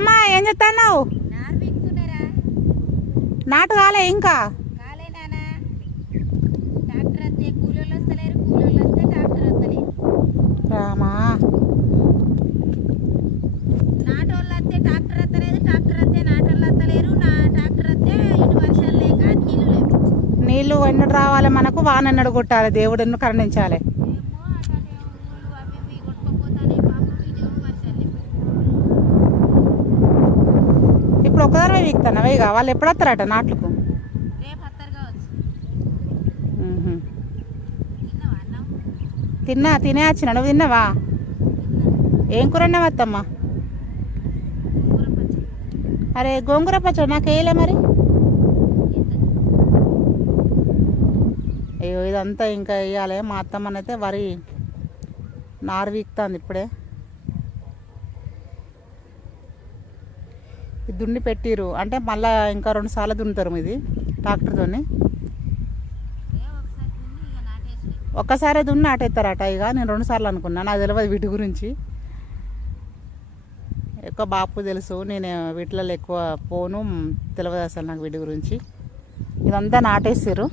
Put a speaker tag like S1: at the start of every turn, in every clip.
S1: అత్తమ్మ ఏం చెప్తాన్నావు నాటు కాలే ఇంకా. రామా.
S2: నీళ్ళు
S1: నీళ్ళు ఎన్నడు రావాలి మనకు వాన కొట్టాలి దేవుడు ఎన్ను కరుణించాలి? ఒక్కదానే వీక్తానవే ఇక వాళ్ళు ఎప్పుడు వస్తారట నాట్లకు తిన్నా తినే వచ్చిన. నువ్వు తిన్నావా? ఏం కూర అన్నావు అత్తమ్మ? అరే గోంగూర పచ్చడి నాకు వేయలే మరి. అయ్యో ఇదంతా ఇంకా వేయాలి. మా అత్తమ్మనైతే వరి నారు వీక్తాంది ఇప్పుడే ఇది దున్ని పెట్టిరు అంటే మళ్ళా ఇంకా రెండు సార్లు దున్నుతారు ఇది ట్రాక్టర్తోని. ఒక్కసారే దున్ని నాటేస్తారట ఇక నేను రెండు సార్లు అనుకున్నా. నాకు తెలియదు వీటి గురించి. ఎక్కువ బాపు తెలుసు. నేను వీటిలలో ఎక్కువ పోను. తెలియదు అసలు నాకు వీటి గురించి. ఇదంతా నాటేసారు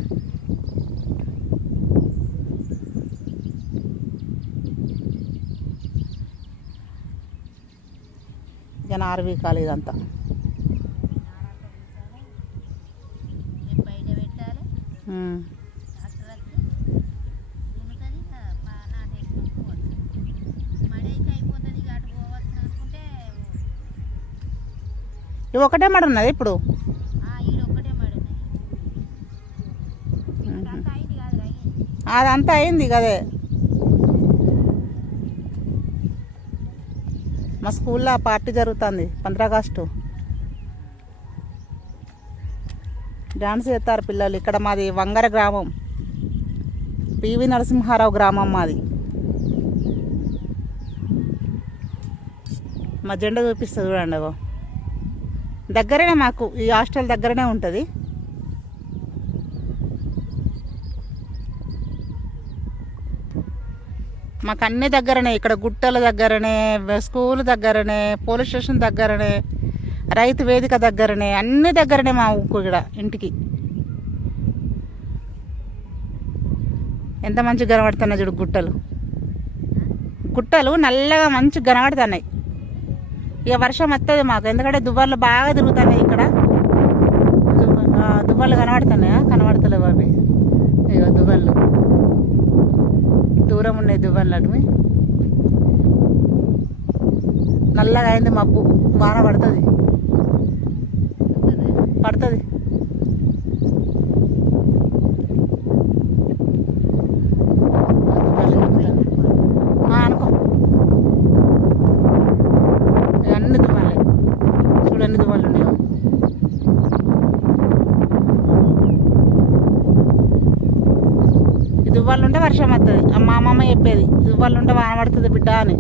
S1: ఇక నారు వీకాలి ఇదంతా. ఇవి ఒకటే మడి ఉన్నది ఇప్పుడు? అదంతా అయింది కదే మా స్కూల్లో పార్టీ జరుగుతుంది పంద్రాగస్టు. డాన్స్ చేస్తారు పిల్లలు. ఇక్కడ మాది వంగర గ్రామం. పివి నరసింహారావు గ్రామం మాది. మా జెండా చూపిస్తుంది చూడండి అగో. దగ్గరనే మాకు ఈ హాస్టల్ దగ్గరనే ఉంటుంది. మాకు అన్ని దగ్గరనే ఇక్కడ గుట్టల దగ్గరనే స్కూల్ దగ్గరనే పోలీస్ స్టేషన్ దగ్గరనే రైతు వేదిక దగ్గరనే అన్ని దగ్గరనే మా ఊకు ఇక్కడ ఇంటికి. ఎంత మంచిగా కనబడుతున్నాయి చూడు గుట్టలు. గుట్టలు నల్లగా మంచిగా కనబడుతున్నాయి ఇక వర్షం వస్తుంది మాకు ఎందుకంటే దువ్వర్లు బాగా తిరుగుతున్నాయి ఇక్కడ. దువ్వ- కనబడుతున్నాయా? కనబడతలేవు అవి. ఇక దువ్వార్లు దూరం ఉన్నాయి దువ్వన్లు అటువి. నల్లగా అయింది మబ్బు వాన పడుతుంది. పడుతుంది. అనుకో. అన్ని దువ్వాలే చూడండి దువ్వాలు ఉన్నాయో. ఈ దువ్వాలు ఉంటే వర్షం వస్తుంది మా అమ్మమ్మ చెప్పేది దువ్వాలు ఉంటే వాన పడుతుంది బిడ్డ అని.